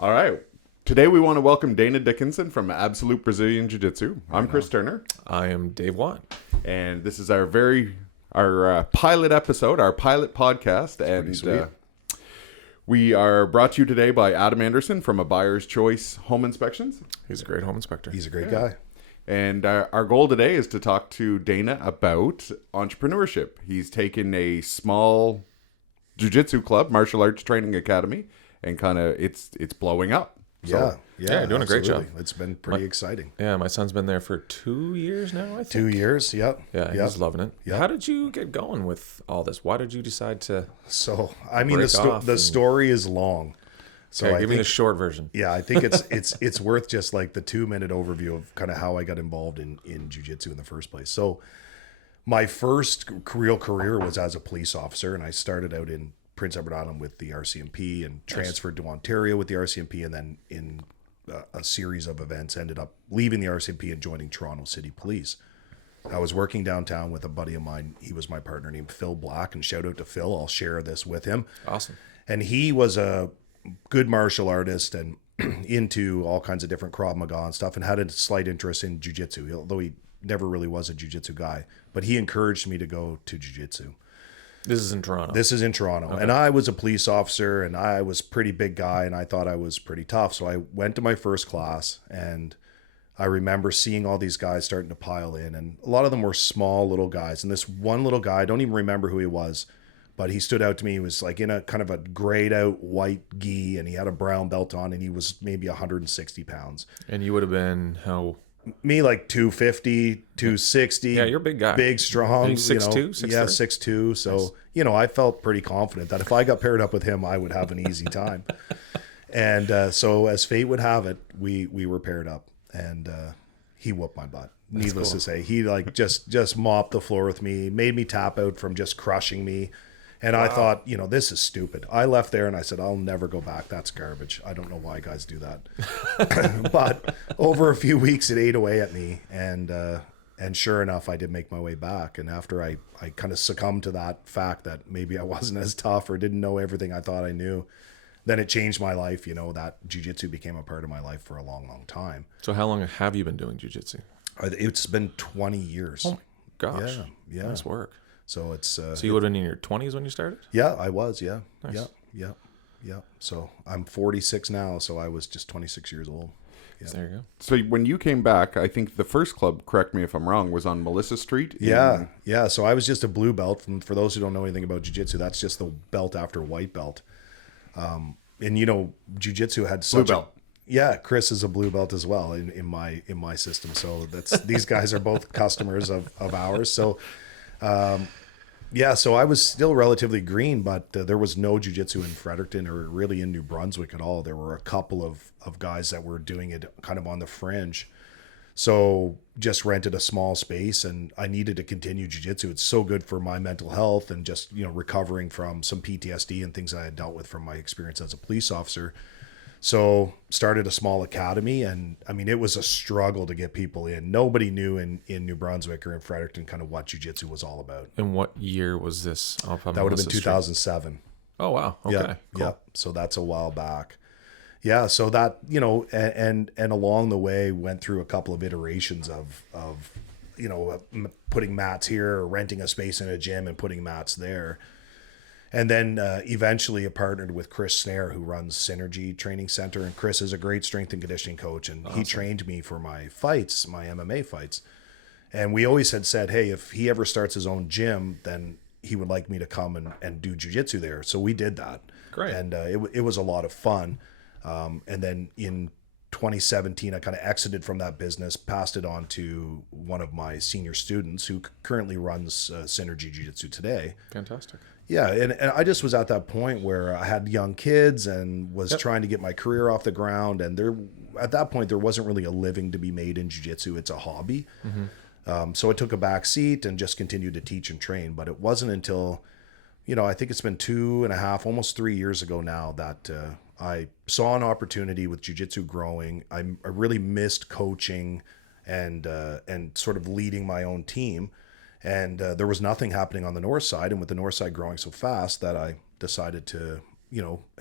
All right. Today we want to welcome Dana Dickeson from Absolute Brazilian Jujutsu. I'm Chris Turner. I am Dave Watt. And this is our pilot episode, our pilot podcast. And we are brought to you today by Adam Anderson from A Buyer's Choice Home Inspections. He's a great home inspector. He's a great guy. And our goal today is to talk to Dana about entrepreneurship. He's taken a small jiu-jitsu club, martial arts training academy, and kind of it's blowing up. So, you're doing a great job. It's been pretty exciting. Yeah, my son's been there for 2 years now, I think. 2 years, yep. Yeah, he's loving it. Yep. How did you get going with all this? Why did you decide to So, I mean, the story is long. So okay, give me the short version. Yeah, I think it's worth just like the 2-minute overview of kind of how I got involved in jiu-jitsu in the first place. So my first real career was as a police officer, and I started out in Prince Edward Island with the RCMP and transferred to Ontario with the RCMP, and then in a series of events ended up leaving the RCMP and joining Toronto City Police. I was working downtown with a buddy of mine. He was my partner named Phil Black, and shout out to Phil. I'll share this with him. Awesome. And he was a good martial artist and into all kinds of different Krav Maga and stuff, and had a slight interest in jiu-jitsu, although he never really was a jiu-jitsu guy. But he encouraged me to go to jiu-jitsu. This is in Toronto. This is in Toronto. Okay. And I was a police officer, and I was a pretty big guy, and I thought I was pretty tough. So I went to my first class, and I remember seeing all these guys starting to pile in, and a lot of them were small little guys. And this one little guy, I don't even remember who he was, but he stood out to me. He was like in a kind of a grayed out white gi, and he had a brown belt on, and he was maybe 160 pounds. And you would have been how? Me like 250, 260. Yeah, you're a big guy. Big, strong. 6'2", 6'3"? Yeah, 6'2". So, nice. I felt pretty confident that if I got paired up with him, I would have an easy time. And so as fate would have it, we were paired up, and he whooped my butt. Needless to say, he like just mopped the floor with me, made me tap out from just crushing me. And wow. I thought, this is stupid. I left there and I said, I'll never go back. That's garbage. I don't know why guys do that. But over a few weeks, it ate away at me. And sure enough, I did make my way back. And after I kind of succumbed to that fact that maybe I wasn't as tough or didn't know everything I thought I knew, then it changed my life. That jiu-jitsu became a part of my life for a long, long time. So how long have you been doing jiu-jitsu? It's been 20 years. Oh my gosh. Yeah. Nice work. So it's so you would have been in your 20s when you started? Yeah, I was. Yeah. Nice. Yeah. So I'm 46 now. So I was just 26 years old. Yeah. There you go. So when you came back, I think the first club, correct me if I'm wrong, was on Melissa Street. Yeah. So I was just a blue belt. And for those who don't know anything about jiu-jitsu, that's just the belt after white belt. And jiu-jitsu had such blue belt. Yeah, Chris is a blue belt as well in my system. So these guys are both customers of ours. So. So I was still relatively green, but there was no jiu-jitsu in Fredericton or really in New Brunswick at all. There were a couple of guys that were doing it kind of on the fringe. So just rented a small space, and I needed to continue jiu-jitsu. It's so good for my mental health and just, recovering from some PTSD and things I had dealt with from my experience as a police officer. So started a small academy, and I mean, it was a struggle to get people in. Nobody knew in New Brunswick or in Fredericton kind of what jiu-jitsu was all about. And what year was this? That would have been 2007. Oh, wow. Okay. Yeah. Cool. Yeah. So that's a while back. Yeah. So that, and along the way went through a couple of iterations of putting mats here or renting a space in a gym and putting mats there. And then eventually I partnered with Chris Snare, who runs Synergy Training Center. And Chris is a great strength and conditioning coach. And awesome. He trained me for my fights, my MMA fights. And we always had said, hey, if he ever starts his own gym, then he would like me to come and do jiu-jitsu there. So we did that. Great. And it was a lot of fun. And then in 2017, I kind of exited from that business, passed it on to one of my senior students who currently runs Synergy Jiu-Jitsu today. Fantastic. Yeah, and I just was at that point where I had young kids and was trying to get my career off the ground. And at that point, there wasn't really a living to be made in jiu-jitsu. It's a hobby. Mm-hmm. So I took a back seat and just continued to teach and train. But it wasn't until, I think it's been 2.5, almost 3 years ago now that I saw an opportunity with jiu-jitsu growing. I really missed coaching and sort of leading my own team. And there was nothing happening on the north side. And with the north side growing so fast that I decided to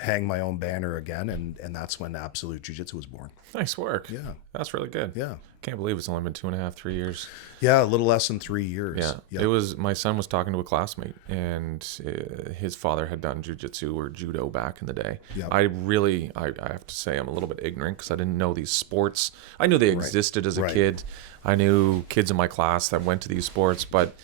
hang my own banner again. And that's when Absolute Jiu-Jitsu was born. Nice work. Yeah. That's really good. Yeah. Can't believe it's only been 2.5, 3 years. Yeah. A little less than 3 years. Yeah. Yep. It was, my son was talking to a classmate, and his father had done jujitsu or judo back in the day. Yep. I have to say I'm a little bit ignorant because I didn't know these sports. I knew they existed as a Right. kid. I knew kids in my class that went to these sports, but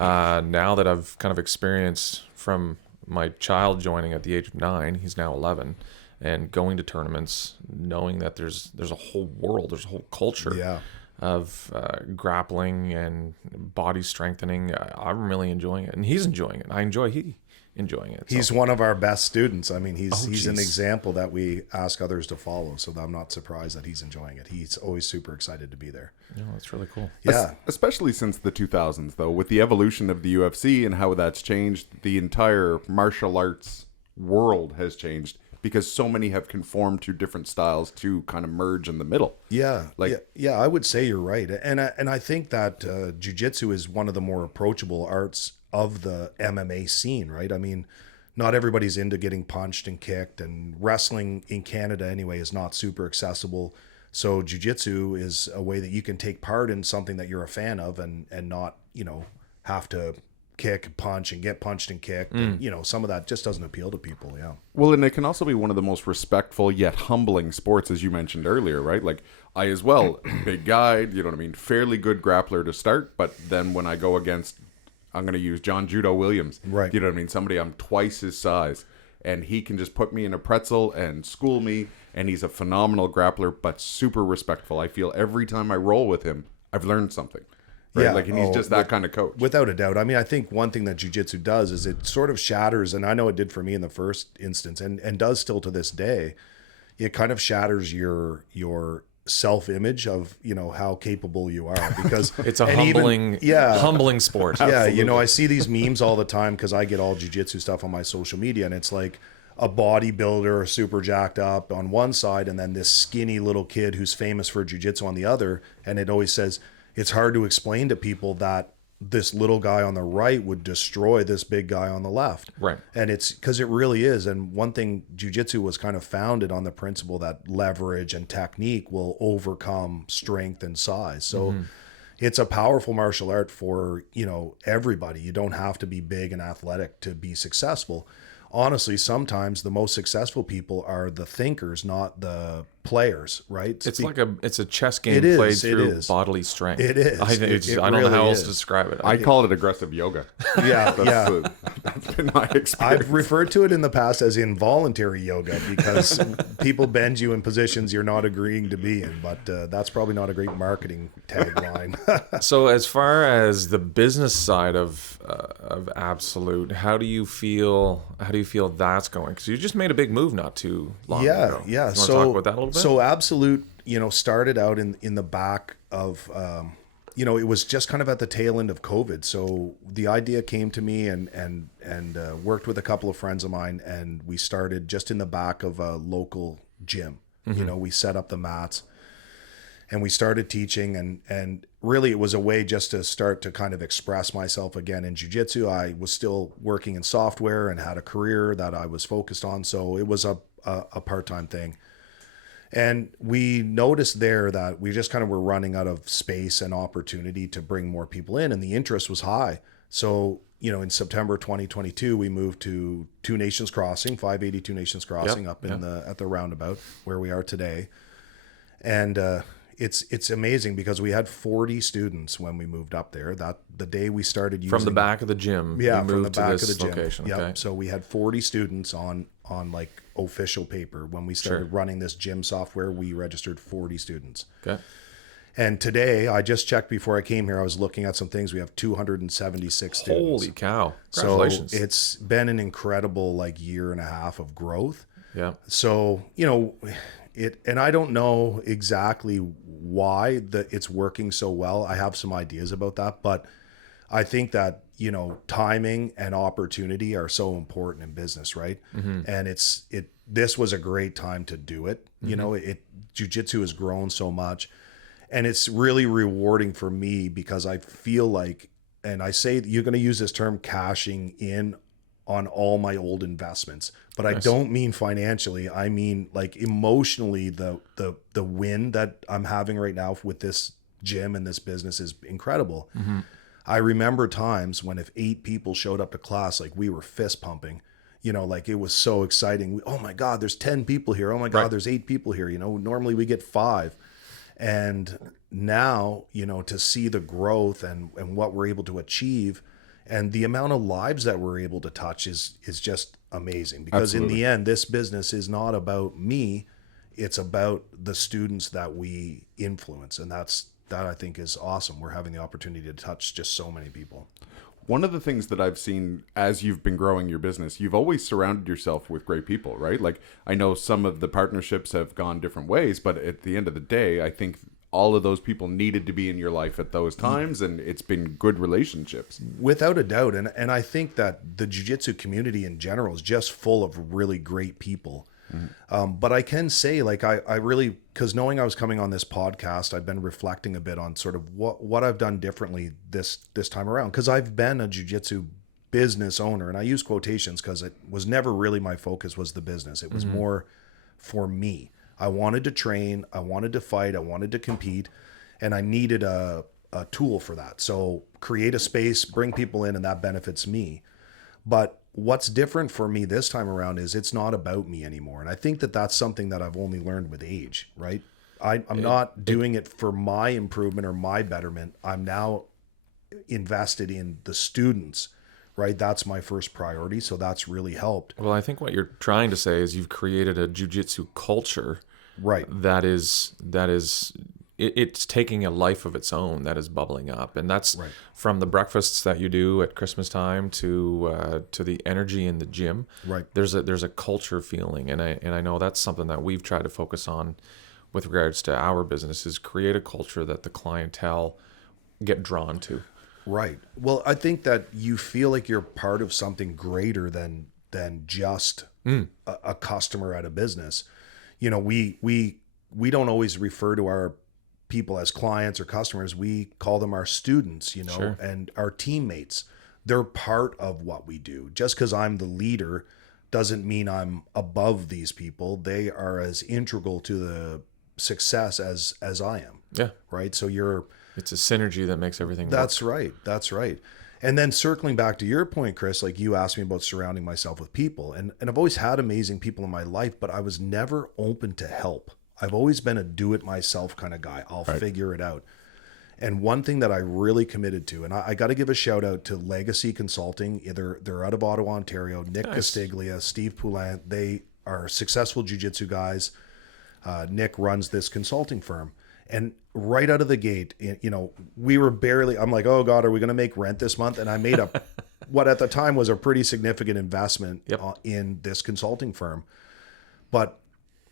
now that I've kind of experienced from my child joining at the age of 9, he's now 11, and going to tournaments, knowing that there's a whole world, there's a whole culture Yeah. of grappling and body strengthening. I'm really enjoying it, and he's enjoying it. I enjoy enjoying it. He's one of our best students. I mean, he's an jeez. example that we ask others to follow. So I'm not surprised that he's enjoying it. He's always super excited to be there. No, that's really cool. Yeah. Especially since the 2000s, though, with the evolution of the UFC and how that's changed, the entire martial arts world has changed because so many have conformed to different styles to kind of merge in the middle. Yeah, Like- yeah, I would say you're right, and I think that jiu-jitsu is one of the more approachable arts of the MMA scene, right? I mean, not everybody's into getting punched and kicked, and wrestling in Canada anyway is not super accessible. So jiu-jitsu is a way that you can take part in something that you're a fan of, and not have to kick, punch, and get punched and kicked. And, some of that just doesn't appeal to people. Yeah. Well, and it can also be one of the most respectful yet humbling sports, as you mentioned earlier, right? Like I as well, big guy, you know what I mean? Fairly good grappler to start, but then when I go against, I'm going to use John Judo Williams, Right. You know what I mean? Somebody I'm twice his size, and he can just put me in a pretzel and school me, and he's a phenomenal grappler, but super respectful. I feel every time I roll with him, I've learned something. Right? Yeah. Like, and he's just that kind of coach. Without a doubt. I mean, I think one thing that jiu-jitsu does is it sort of shatters, and I know it did for me in the first instance, and does still to this day. It kind of shatters your self-image of how capable you are, because It's a and even- humbling sport. yeah, I see these memes all the time because I get all jiu-jitsu stuff on my social media, and it's like a bodybuilder super jacked up on one side, and then this skinny little kid who's famous for jiu-jitsu on the other, and it always says it's hard to explain to people that this little guy on the right would destroy this big guy on the left. Right. And it's because it really is. And one thing, jiu-jitsu was kind of founded on the principle that leverage and technique will overcome strength and size. So it's a powerful martial art for, everybody. You don't have to be big and athletic to be successful. Honestly, sometimes the most successful people are the thinkers, not the players, right? It's a chess game It is, played it through is. bodily strength. It is. I think It I don't know how really else is. to describe it. I call it aggressive yoga. Yeah, That's been my experience. I've referred to it in the past as involuntary yoga because people bend you in positions you're not agreeing to be in, but that's probably not a great marketing tagline. So as far as the business side of Absolute, how do you feel that's going? Because you just made a big move not too long ago. Yeah. You want to talk about that a little bit? So Absolute, started out in the back of, it was just kind of at the tail end of COVID. So the idea came to me and worked with a couple of friends of mine, and we started just in the back of a local gym. We set up the mats and we started teaching, and really it was a way just to start to kind of express myself again in jiu-jitsu. I was still working in software and had a career that I was focused on. So it was a part-time thing. And we noticed there that we just kind of were running out of space and opportunity to bring more people in, and the interest was high. So, in September 2022, we moved to 582 Nations Crossing up at the roundabout where we are today. And it's amazing because we had 40 students when we moved up there. That the day we started using from the back of the gym, yeah, you from the moved back to of the this gym. location. Yep. Okay. So we had 40 students on like official paper. When we started running this gym software, we registered 40 students. Okay. And today, I just checked before I came here. I was looking at some things. We have 276 students. Holy cow! So Congratulations. it's been an incredible year and a half of growth. Yeah. So, and I don't know exactly why it's working so well. I have some ideas about that, but I think that, timing and opportunity are so important in business, right? Mm-hmm. And this was a great time to do it. Mm-hmm. Jiu-jitsu has grown so much, and it's really rewarding for me because I feel like, and I say you're going to use this term, cashing in on all my old investments. But I don't mean financially. I mean like emotionally, the win that I'm having right now with this gym and this business is incredible. I remember times when if 8 people showed up to class, like we were fist pumping, you know, like it was so exciting. Oh my God, there's 10 people here. Oh my God, there's 8 people here. You know, normally we get 5. And now, you know, to see the growth and what we're able to achieve and the amount of lives that we're able to touch is just amazing. Because in the end, this business is not about me. It's about the students that we influence. And that I think is awesome. We're having the opportunity to touch just so many people. One of the things that I've seen as you've been growing your business, you've always surrounded yourself with great people, right? Like I know some of the partnerships have gone different ways, but at the end of the day, I think all of those people needed to be in your life at those times, and it's been good relationships. Without a doubt. And I think that the jiu-jitsu community in general is just full of really great people. But I can say, like, I really, because knowing I was coming on this podcast, I've been reflecting a bit on sort of what I've done differently this time around. Because I've been a jiu-jitsu business owner, and I use quotations because it was never really my focus was the business. It was more for me. I wanted to train, I wanted to fight, I wanted to compete, and I needed a tool for that. So create a space, bring people in, and that benefits me. But what's different for me this time around is it's not about me anymore. And I think that that's something that I've only learned with age, right? I'm not doing it for my improvement or my betterment. I'm now invested in the students, right? That's my first priority. So that's really helped. Well, I think what you're trying to say is you've created a jiu-jitsu culture, right? It's taking a life of its own that is bubbling up, and that's from the breakfasts that you do at Christmas time to the energy in the gym. Right. There's a culture feeling, and I know that's something that we've tried to focus on with regards to our business is create a culture that the clientele get drawn to. Right. Well, I think that you feel like you're part of something greater than just a customer at a business. You know, we don't always refer to our people as clients or customers. We call them our students, you know, and our teammates. They're part of what we do. Just because I'm the leader doesn't mean I'm above these people. They are as integral to the success as I am. Yeah. Right. So it's a synergy that makes everything work. That's right. That's right. And then circling back to your point, Chris, like you asked me about surrounding myself with people, and I've always had amazing people in my life, but I was never open to help. I've always been a do-it-myself kind of guy. I'll figure it out. And one thing that I really committed to, and I got to give a shout out to Legacy Consulting. They're out of Ottawa, Ontario. Nick Castiglia, Steve Poulin. They are successful jiu-jitsu guys. Nick runs this consulting firm. And right out of the gate, you know, we were barely, I'm like, oh God, are we going to make rent this month? And I made what at the time was a pretty significant investment in this consulting firm. But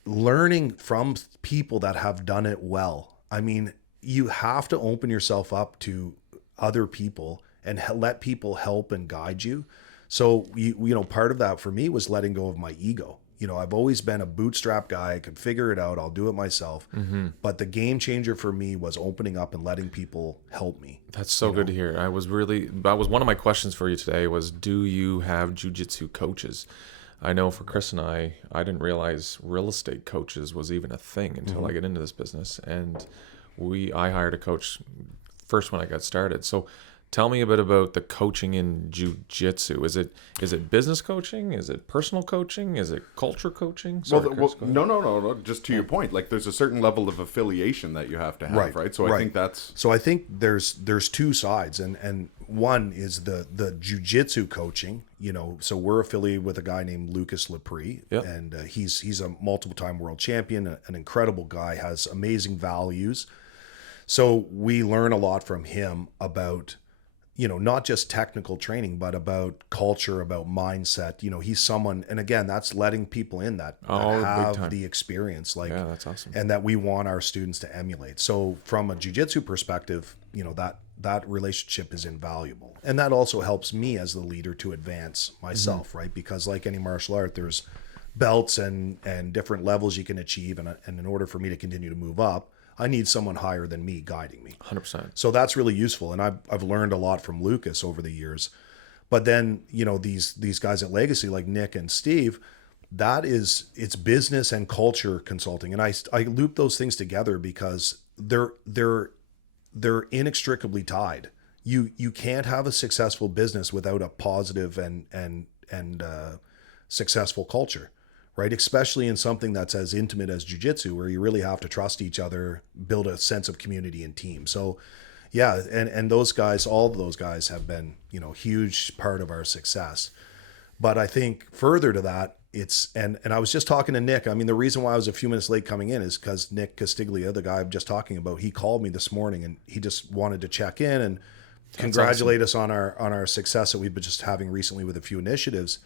learning from people that have done it well. I mean, you have to open yourself up to other people and let people help and guide you. So, you know, part of that for me was letting go of my ego. You know, I've always been a bootstrap guy. I could figure it out. I'll do it myself. But the game changer for me was opening up and letting people help me. That's so good to hear. That was one of my questions for you today was, do you have jiu-jitsu coaches? I know for Chris and I didn't realize real estate coaches was even a thing until I get into this business. And I hired a coach first when I got started. So tell me a bit about the coaching in jiu-jitsu. Is it business coaching? Is it personal coaching? Is it culture coaching? Sorry, Chris, no. Just to your point, like there's a certain level of affiliation that you have to have, right? So I think that's... So I think there's two sides, and one is the jiu-jitsu coaching, you know, so we're affiliated with a guy named Lucas Lepre, and he's a multiple-time world champion, an incredible guy, has amazing values. So we learn a lot from him about, you know, not just technical training, but about culture, about mindset. You know, he's someone, and again, that's letting people in that have the experience, like, yeah, that's awesome. And that we want our students to emulate. So from a jiu-jitsu perspective, you know, that relationship is invaluable. And that also helps me as the leader to advance myself, right? Because like any martial art, there's belts and different levels you can achieve. And in order for me to continue to move up, I need someone higher than me guiding me. 100%. So that's really useful. And I've learned a lot from Lucas over the years. But then, you know, these guys at Legacy, like Nick and Steve, it's business and culture consulting. And I loop those things together because they're inextricably tied. You can't have a successful business without a positive and successful culture, right? Especially in something that's as intimate as jiu-jitsu, where you really have to trust each other, build a sense of community and team. So yeah, and those guys, all of those guys have been, you know, huge part of our success. But I think further to that, and I was just talking to Nick. I mean, the reason why I was a few minutes late coming in is because Nick Castiglia, the guy I'm just talking about, he called me this morning and he just wanted to check in and congratulate us on our success that we've been just having recently with a few initiatives.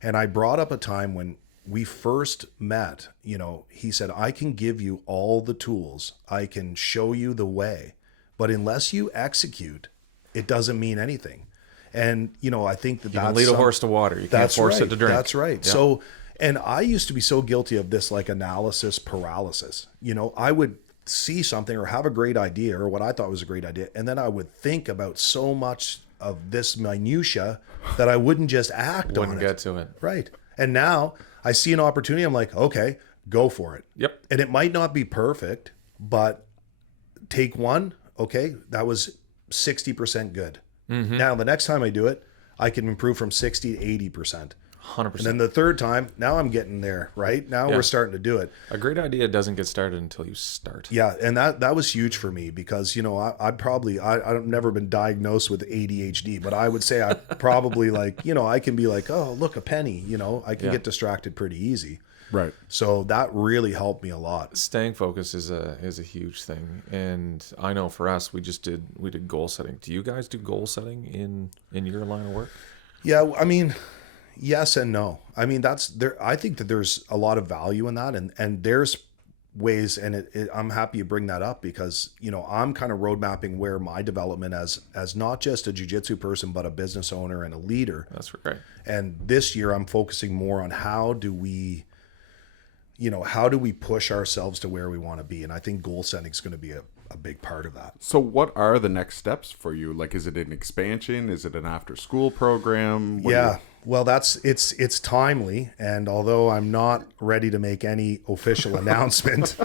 And I brought up a time when we first met. You know, he said, I can give you all the tools, I can show you the way, but unless you execute, it doesn't mean anything. And, you know, I think you can lead a horse to water. You can't force it to drink. That's right. Yeah. So, and I used to be so guilty of this, like analysis paralysis. You know, I would see something or have a great idea or what I thought was a great idea. And then I would think about so much of this minutia that I wouldn't just act on it. Wouldn't get to it. Right. And now I see an opportunity. I'm like, okay, go for it. Yep. And it might not be perfect, but take one. Okay. That was 60% good. Mm-hmm. Now, the next time I do it, I can improve from 60 to 80%. 100%. And then the third time, now I'm getting there, right? Now we're starting to do it. A great idea doesn't get started until you start. Yeah, and that was huge for me because, you know, I've never been diagnosed with ADHD, but I would say I probably like, you know, I can be like, oh, look, a penny, you know, I can get distracted pretty easy. Right. So that really helped me a lot. Staying focused is a huge thing. And I know for us, we did goal setting. Do you guys do goal setting in your line of work? Yeah, I mean, yes and no. I mean, I think that there's a lot of value in that, and there's ways, and I'm happy you bring that up because, you know, I'm kind of road mapping where my development as not just a jiu-jitsu person, but a business owner and a leader. That's right. And this year I'm focusing more on how do we push ourselves to where we want to be? And I think goal setting is going to be a big part of that. So what are the next steps for you? Like, is it an expansion? Is it an after school program? Well, it's timely. And although I'm not ready to make any official announcement,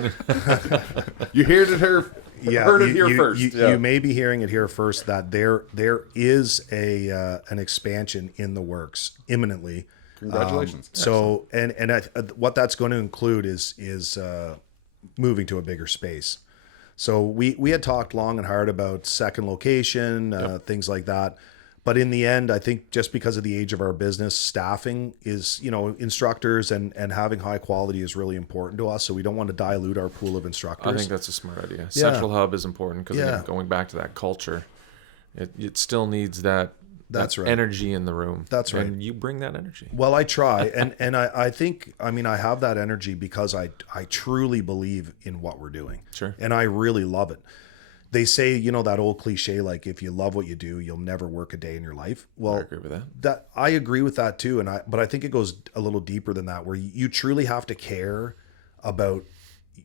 you heard it here first. You may be hearing it here first that there is an expansion in the works imminently. Congratulations. So, what that's going to include is moving to a bigger space. So we had talked long and hard about second location, things like that. But in the end, I think just because of the age of our business, staffing is, you know, instructors and having high quality is really important to us. So we don't want to dilute our pool of instructors. I think that's a smart idea. Central hub is important because again, going back to that culture, it still needs that energy in the room. That's right. And you bring that energy. Well, I try. And I think, I mean, I have that energy because I truly believe in what we're doing. Sure. And I really love it. They say, you know, that old cliche, like if you love what you do, you'll never work a day in your life. Well, I agree with that. I agree with that too. But I think it goes a little deeper than that, where you truly have to care about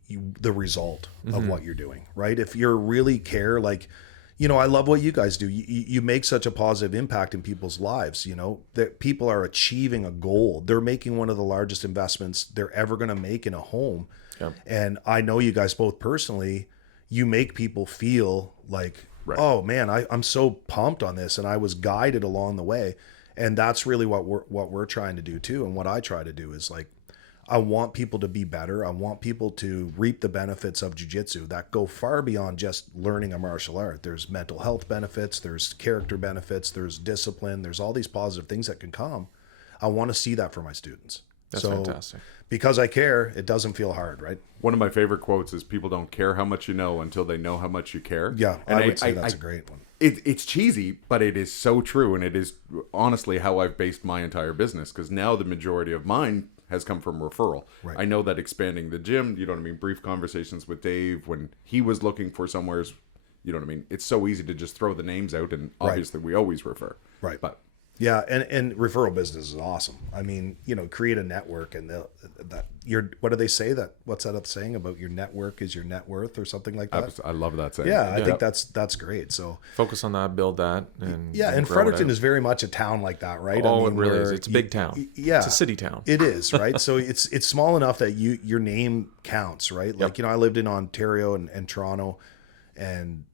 the result of what you're doing, right? If you really care, like, you know, I love what you guys do. You make such a positive impact in people's lives. You know, that people are achieving a goal. They're making one of the largest investments they're ever going to make in a home. Yep. And I know you guys both personally. You make people feel like, oh man, I'm so pumped on this, and I was guided along the way. And that's really what we're trying to do too. And what I try to do is, like, I want people to be better. I want people to reap the benefits of jiu-jitsu that go far beyond just learning a martial art. There's mental health benefits, there's character benefits, there's discipline, there's all these positive things that can come. I want to see that for my students. That's fantastic. Because I care, it doesn't feel hard, right? One of my favorite quotes is, people don't care how much you know until they know how much you care. Yeah, and I would say that's a great one. It's cheesy, but it is so true. And it is honestly how I've based my entire business, because now the majority of mine has come from referral. Right. I know that expanding the gym, you know what I mean? Brief conversations with Dave when he was looking for somewheres, you know what I mean? It's so easy to just throw the names out, and obviously we always refer. Right. But Yeah, and referral business is awesome. I mean, create a network, and what do they say, that what's that saying about your network is your net worth or something like that? I love that saying. Yeah, I think that's great. So focus on that, build that, and and grow Fredericton is is very much a town like that, right? Oh, it really is. It's a big town. Yeah, it's a city town. It is, right? So it's small enough that your name counts, right? Like I lived in Ontario and Toronto, and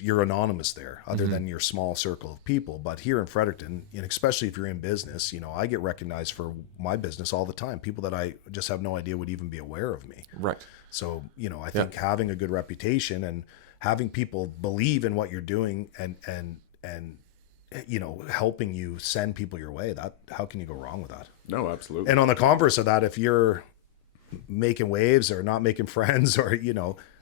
you're anonymous there, other than your small circle of people. But here in Fredericton, and especially if you're in business, I get recognized for my business all the time. People that I just have no idea would even be aware of me. Right. So, I think having a good reputation and having people believe in what you're doing and helping you send people your way, how can you go wrong with that? No, absolutely. And on the converse of that, if you're making waves or not making friends, or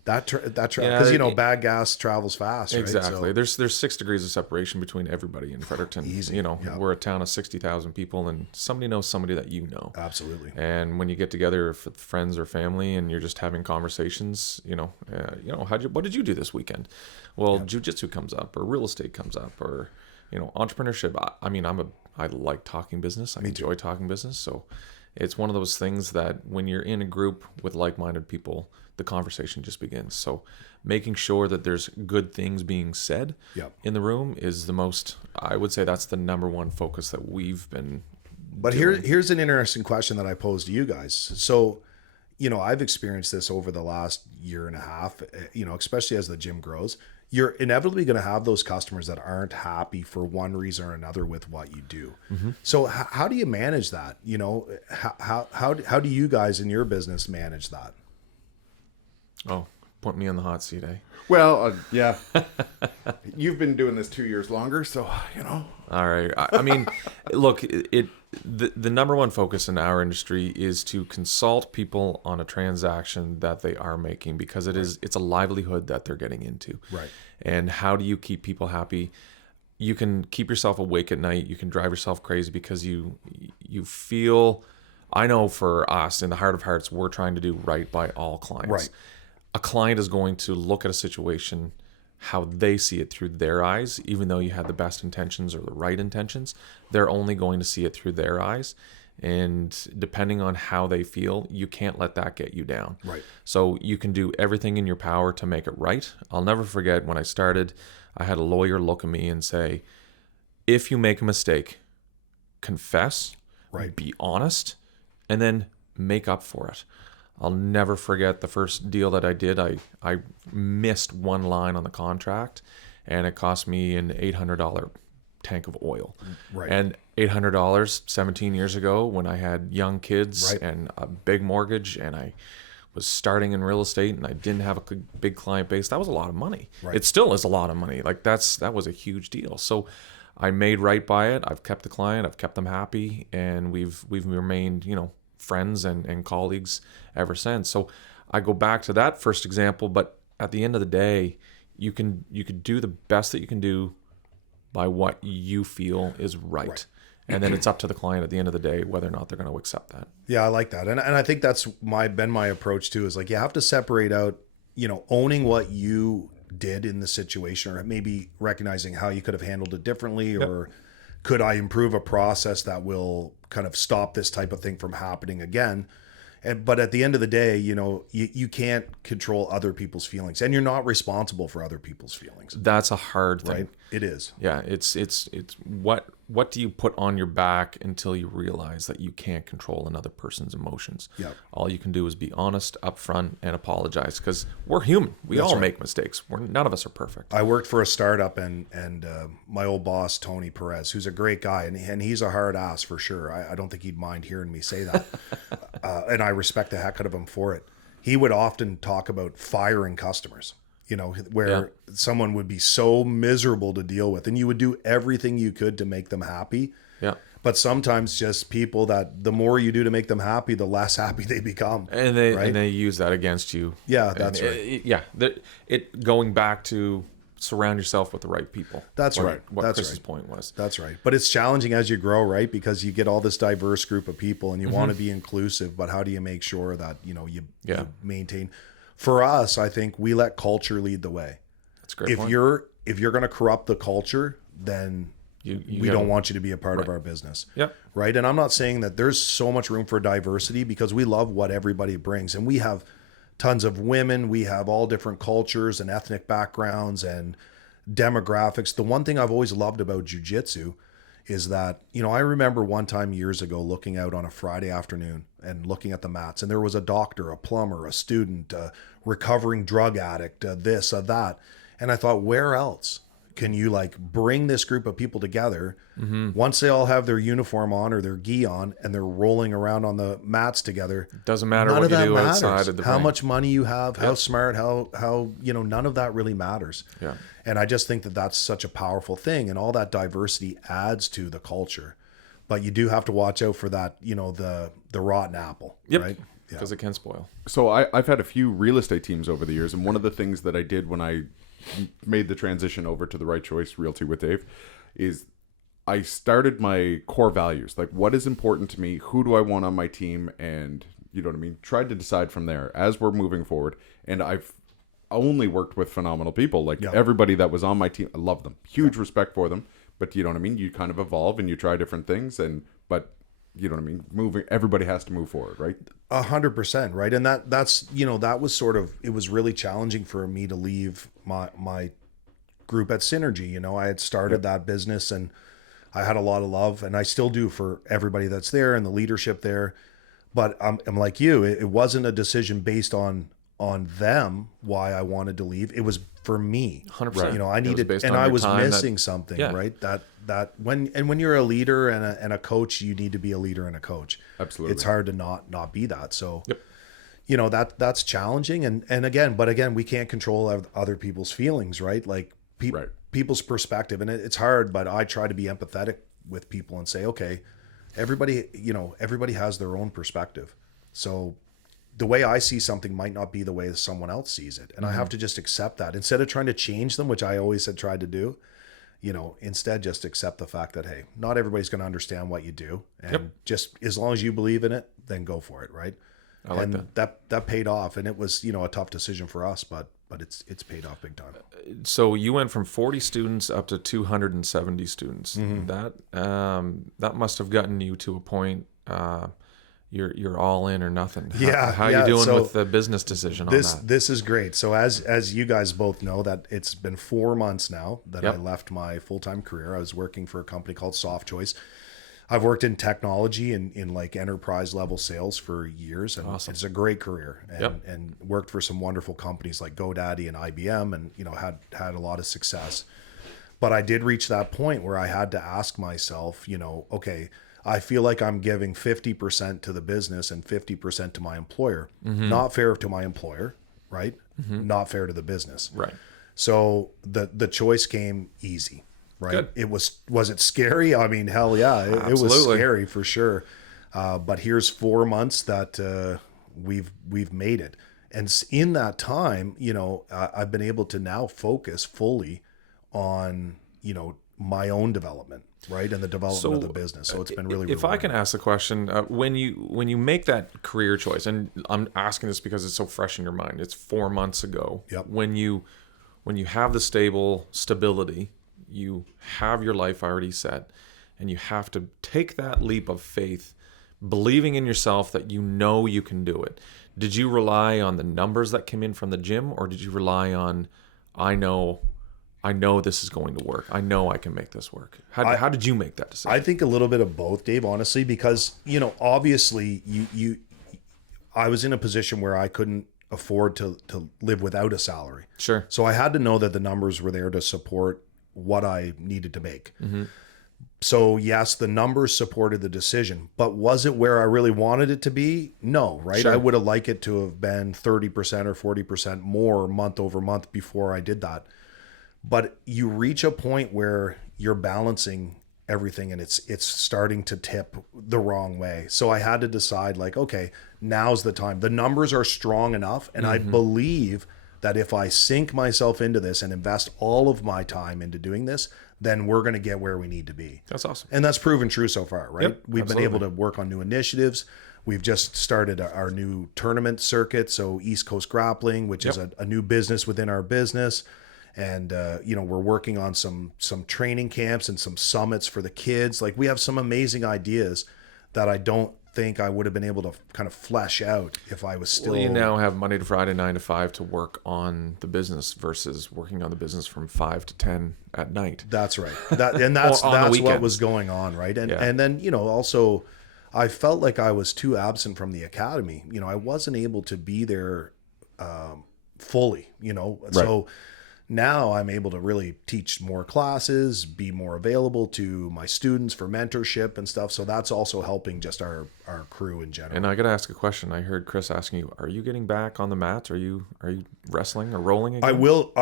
because bad gas travels fast. Exactly. Right? So, there's 6 degrees of separation between everybody in Fredericton. Easy. We're a town of 60,000 people, and somebody knows somebody that you know. Absolutely. And when you get together with friends or family, and you're just having conversations, what did you do this weekend? Well, jujitsu comes up, or real estate comes up, or entrepreneurship. I like talking business. I enjoy talking business. So it's one of those things that when you're in a group with like-minded people, the conversation just begins. So making sure that there's good things being said in the room is I would say that's the number one focus that we've been doing. Here's an interesting question that I pose to you guys. So, I've experienced this over the last year and a half, especially as the gym grows. You're inevitably going to have those customers that aren't happy for one reason or another with what you do. Mm-hmm. So how do you manage that? How do you guys in your business manage that? Oh, put me on the hot seat, eh? Well, yeah. You've been doing this 2 years longer, so, All right. Look, the number one focus in our industry is to consult people on a transaction that they are making, because it's a livelihood that they're getting into. Right. And how do you keep people happy? You can keep yourself awake at night. You can drive yourself crazy because you feel, I know for us, in the heart of hearts, we're trying to do right by all clients. Right. A client is going to look at a situation how they see it through their eyes. Even though you had the best intentions or the right intentions, they're only going to see it through their eyes. And depending on how they feel, you can't let that get you down. Right. So you can do everything in your power to make it right. I'll never forget when I started, I had a lawyer look at me and say, if you make a mistake, confess, be honest, and then make up for it. I'll never forget the first deal that I did. I missed one line on the contract, and it cost me an $800 tank of oil. Right. And $800 17 years ago, when I had young kids and a big mortgage, and I was starting in real estate, and I didn't have a big client base, that was a lot of money. Right. It still is a lot of money. Like that was a huge deal. So I made right by it. I've kept the client. I've kept them happy, and we've remained, friends and colleagues ever since. So I go back to that first example, but at the end of the day, you could do the best that you can do by what you feel is right. And then it's up to the client at the end of the day whether or not they're going to accept that. Yeah, I like that. And I think that's been my approach too, is like, you have to separate out, owning what you did in the situation, or maybe recognizing how you could have handled it differently, or could I improve a process that will kind of stop this type of thing from happening again? But at the end of the day, you can't control other people's feelings, and you're not responsible for other people's feelings. That's a hard thing. Right? It is. Yeah, it's what do you put on your back until you realize that you can't control another person's emotions? Yeah. All you can do is be honest, upfront, and apologize, because we're human. We all make mistakes. None of us are perfect. I worked for a startup, and my old boss, Tony Perez, who's a great guy, and he's a hard ass for sure. I don't think he'd mind hearing me say that. And I respect the heck out of him for it. He would often talk about firing customers, where someone would be so miserable to deal with, and you would do everything you could to make them happy. Yeah. But sometimes just people that the more you do to make them happy, the less happy they become. And they use that against you. Yeah, that's right. Going back to surround yourself with the right people. That's right. What Chris's point was. That's right. But it's challenging as you grow, right? Because you get all this diverse group of people, and you want to be inclusive, but how do you make sure that, you maintain? For us, I think we let culture lead the way. That's a great point. If you're going to corrupt the culture, then we don't want you to be a part of our business. Yep. Right. And I'm not saying that there's so much room for diversity, because we love what everybody brings. And we have tons of women. We have all different cultures and ethnic backgrounds and demographics. The one thing I've always loved about jiu-jitsu is that, I remember one time years ago looking out on a Friday afternoon and looking at the mats, and there was a doctor, a plumber, a student, a recovering drug addict, this, that. And I thought, where else can you bring this group of people together once they all have their uniform on or their gi on and they're rolling around on the mats together? Doesn't matter what you do outside of the how ring. much money you have, how smart, how none of that really matters. Yeah. And I just think that that's such a powerful thing, and all that diversity adds to the culture. But you do have to watch out for that, the rotten apple, right? Because it can spoil. So I've had a few real estate teams over the years, and one of the things that I did when I made the transition over to the Right Choice Realty with Dave is I started my core values. Like, what is important to me? Who do I want on my team? And you know what I mean? Tried to decide from there as we're moving forward. And I've only worked with phenomenal people. Everybody that was on my team, I love them. Huge respect for them. But you know what I mean? You kind of evolve and you try different things. But you know what I mean? Everybody has to move forward, right? 100%, right? And that's that was it was really challenging for me to leave my group at Synergy. I had started that business, and I had a lot of love, and I still do, for everybody that's there and the leadership there. But I'm like you, it wasn't a decision based on them why I wanted to leave. It was for me. 100%. I needed, and I was missing something, right? That when you're a leader and a coach, you need to be a leader and a coach. Absolutely. It's hard to not be that. So, that's challenging. And again, we can't control other people's feelings, right? People's perspective, and it's hard, but I try to be empathetic with people and say, okay, everybody has their own perspective. So the way I see something might not be the way someone else sees it. And I have to just accept that instead of trying to change them, which I always had tried to do. Instead just accept the fact that, hey, not everybody's going to understand what you do. And just as long as you believe in it, then go for it. Right. I like that paid off. And it was, a tough decision for us, but it's paid off big time. So you went from 40 students up to 270 students. That must have gotten you to a point, you're all in or nothing. How are you doing with the business decision on that? This is great. So as you guys both know, that it's been 4 months now that I left my full-time career. I was working for a company called Soft Choice. I've worked in technology and in enterprise level sales for years, and it's a great career, and worked for some wonderful companies like GoDaddy and IBM, and had a lot of success. But I did reach that point where I had to ask myself, okay, I feel like I'm giving 50% to the business and 50% to my employer. Not fair to my employer, right? Not fair to the business. Right. So the choice came easy, right? Good. It was it scary? I mean, hell yeah, it was scary for sure. But here's 4 months that we've made it. And in that time, I've been able to now focus fully on, my own development, right? And the development of the business. So it's been really If I can ask the question, when you make that career choice, and I'm asking this because it's so fresh in your mind, it's 4 months ago. Yep. When you have the stability, you have your life already set, and you have to take that leap of faith, believing in yourself that you can do it. Did you rely on the numbers that came in from the gym, or did you rely on, I know this is going to work, I know I can make this work? How did you make that decision? I think a little bit of both, Dave, honestly, because, obviously I was in a position where I couldn't afford to live without a salary. Sure. So I had to know that the numbers were there to support what I needed to make. So yes, the numbers supported the decision, but was it where I really wanted it to be? No, right? Sure. I would have liked it to have been 30% or 40% more month over month before I did that. But you reach a point where you're balancing everything and it's starting to tip the wrong way. So I had to decide, okay, now's the time. The numbers are strong enough, and I believe that if I sink myself into this and invest all of my time into doing this, then we're going to get where we need to be. That's awesome. And that's proven true so far, right? Yep, We've absolutely. been able to work on new initiatives. We've just started our new tournament circuit. So East Coast Grappling, which is a new business within our business. And, we're working on some training camps and some summits for the kids. Like, we have some amazing ideas that I don't think I would have been able to kind of flesh out if I was still. Well, you now have Monday to Friday, 9 to 5 to work on the business versus working on the business from 5 to 10 at night. That's right. That's what was going on, right? And then, also I felt like I was too absent from the academy. I wasn't able to be there fully, Right. So now I'm able to really teach more classes, be more available to my students for mentorship and stuff. So that's also helping just our crew in general. And I got to ask a question. I heard Chris asking you, are you getting back on the mats? Are you wrestling or rolling again? I will.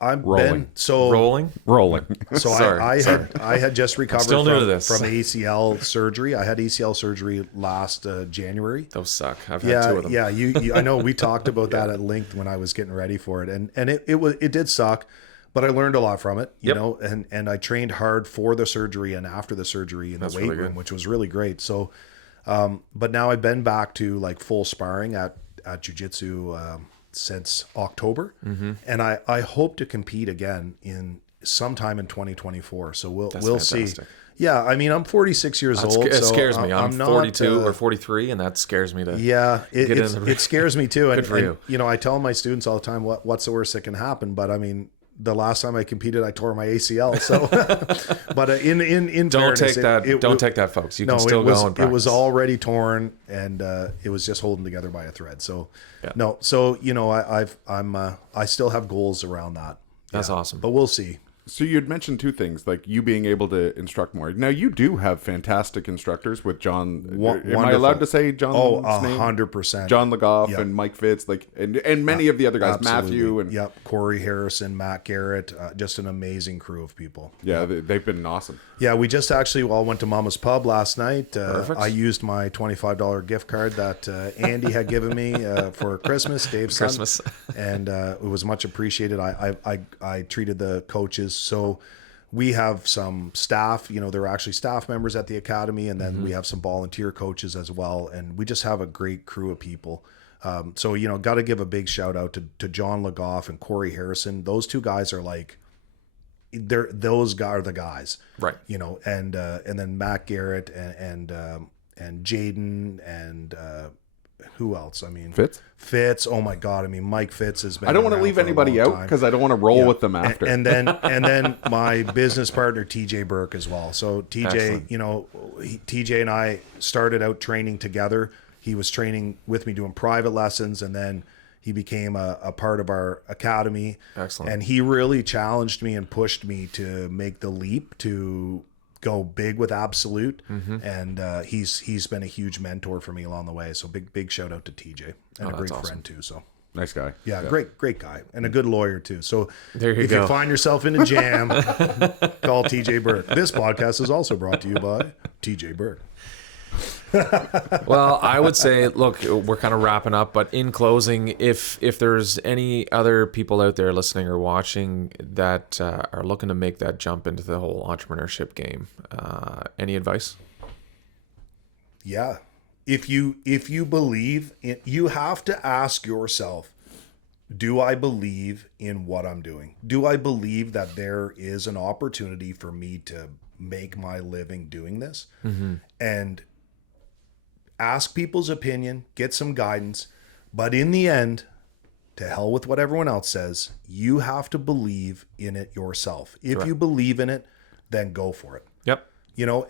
I'm Rolling. Rolling? So Sorry, I had just recovered still new to this. from ACL surgery. I had ACL surgery last January. Those suck. I've had 2 of them. Yeah, you I know we talked about that at length when I was getting ready for it, and it did suck, but I learned a lot from it, you know, and I trained hard for the surgery and after the surgery in the weight room, which was really great. So, but now I've been back to like full sparring at jiu-jitsu since October, and I hope to compete again in sometime in 2024. So we'll see. Yeah, I mean, I'm 46 years old. It scares me. I'm 42 not, or 43, and that scares me to. Yeah, it scares me too. Good for you. I tell my students all the time, what's the worst that can happen? But I mean, the last time I competed, I tore my ACL. So, but in don't fairness, take that, folks. You can still go and practice. It was already torn, and it was just holding together by a thread. So, I still have goals around that. That's awesome. But we'll see. So you'd mentioned 2 things, like you being able to instruct more. Now you do have fantastic instructors with John. Am I allowed to say John's name? 100%. John Legoff and Mike Fitz, and many of the other guys, Absolutely. Matthew and Corey Harrison, Matt Garrett, just an amazing crew of people. Yeah, they've been awesome. Yeah, we just actually all went to Mama's Pub last night. I used my $25 gift card that Andy had given me for Christmas, Dave's son, and it was much appreciated. I treated the coaches. So we have some staff, there are actually staff members at the academy, and then we have some volunteer coaches as well. And we just have a great crew of people. So, got to give a big shout out to John Legoff and Corey Harrison. Those 2 guys are like, those guys are the guys, right? And then Matt Garrett and Jaden and who else? I mean, Fitz. Oh my God! I mean, Mike Fitz has been. I don't want to leave anybody out because I don't want to roll with them after. And then my business partner TJ Burke as well. So TJ, TJ and I started out training together. He was training with me doing private lessons, and then he became a part of our academy. Excellent. And he really challenged me and pushed me to make the leap to go big with Absolute. And he's been a huge mentor for me along the way. So big shout out to TJ and a great friend too. So nice guy. Yeah, great guy and a good lawyer too. So if you you find yourself in a jam, call TJ Burke. This podcast is also brought to you by TJ Burke. Well, I would say, look, we're kind of wrapping up, but in closing, if there's any other people out there listening or watching that are looking to make that jump into the whole entrepreneurship game, any advice? Yeah. If you believe in, you have to ask yourself, do I believe in what I'm doing? Do I believe that there is an opportunity for me to make my living doing this? And ask people's opinion, get some guidance, but in the end, to hell with what everyone else says, you have to believe in it yourself. If you believe in it, then go for it. Yep.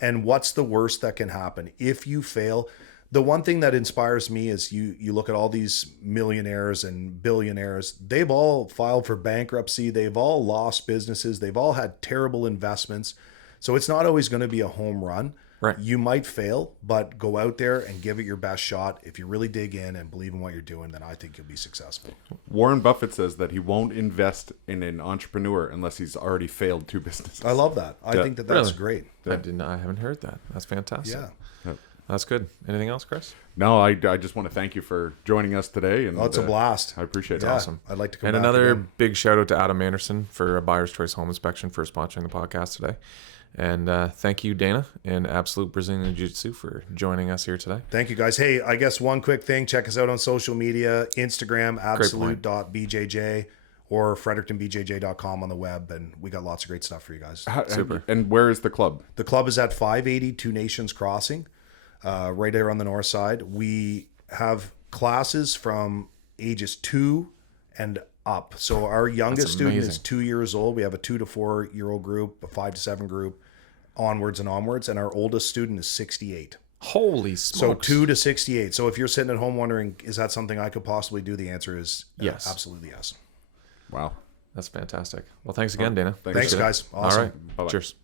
And what's the worst that can happen? If you fail, the one thing that inspires me is you look at all these millionaires and billionaires, they've all filed for bankruptcy, they've all lost businesses, they've all had terrible investments. So it's not always going to be a home run. Right. You might fail, but go out there and give it your best shot. If you really dig in and believe in what you're doing, then I think you'll be successful. Warren Buffett says that he won't invest in an entrepreneur unless he's already failed 2 businesses. I love that. I think that's great. I haven't heard that. That's fantastic. Yeah. That's good. Anything else, Chris? No, I just want to thank you for joining us today. And it's a blast. I appreciate it. Yeah, Awesome. I'd like to come and back another again. big shout out to Adam Anderson for a Buyer's Choice Home Inspection for sponsoring the podcast today. And thank you, Dana, and Absolute Brazilian Jujutsu for joining us here today. Thank you, guys. Hey, I guess one quick thing. Check us out on social media, Instagram, absolute.bjj, or frederictonbjj.com on the web, and we got lots of great stuff for you guys. Super. And where is the club? The club is at 580 Two Nations Crossing, right there on the north side. We have classes from ages 2 and up. So our youngest student is amazing. 2 years old. We have a 2 to 4 year old group, a 5 to 7 group, onwards and onwards. And our oldest student is 68. Holy So smokes. 2 to 68. So if you're sitting at home wondering, is that something I could possibly do? The answer is Yes. absolutely yes. Wow. That's fantastic. Well, thanks again, Dana. Thanks, guys. All Awesome. right. Bye-bye. Cheers.